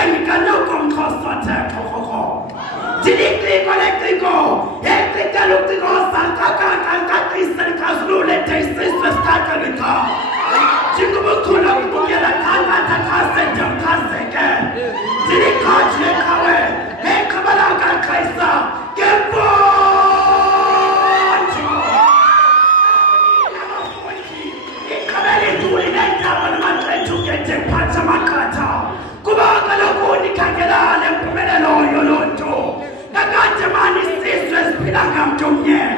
Benga no concosta coco. Diliclico electrico. Electrico Santaka and Katis Kazule takes this to start a car. Jingabukuna Bukela Kanga Takase Jankaseke. Dilikaji Kawe. Hey Kabalaka Kaisa. Get born! Kabele Tulineta on Monday to get a Pachamakata. Kubaka Logoni Kagela and Pumelo Yolonto. Nagatamani sisters Pilagam Jumye.